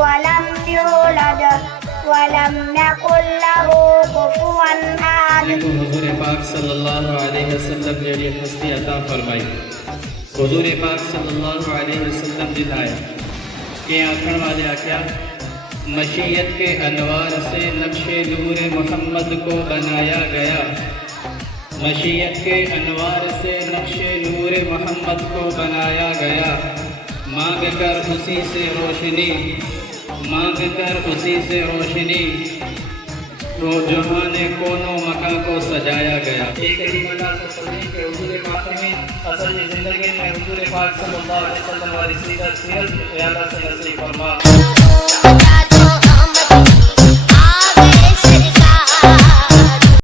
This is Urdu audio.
ولم يولد ولم يكن له كفوا أحد. حضور پاک صلی اللہ علیہ وسلم جڑی ہستی عطا فرمائی، حضور پاک صلی اللہ علیہ وسلم جی لائے کہ آخر والے آکیا مشیت کے انوار سے نقش نور محمد کو بنایا گیا، مشیت کے انوار سے نقش نور محمد کو بنایا گیا، مانگ کر اسی سے روشنی، مانگ کر اسی سے روشنی تو جہان کونوں مکان کو سجایا گیا۔ ایک علی اللہ تصدیق کہ حضور پاک میں اصل زندگی میں حضور پاک صلی اللہ علیہ وسلم والی سیرت یا اللہ سے نصیب فرما۔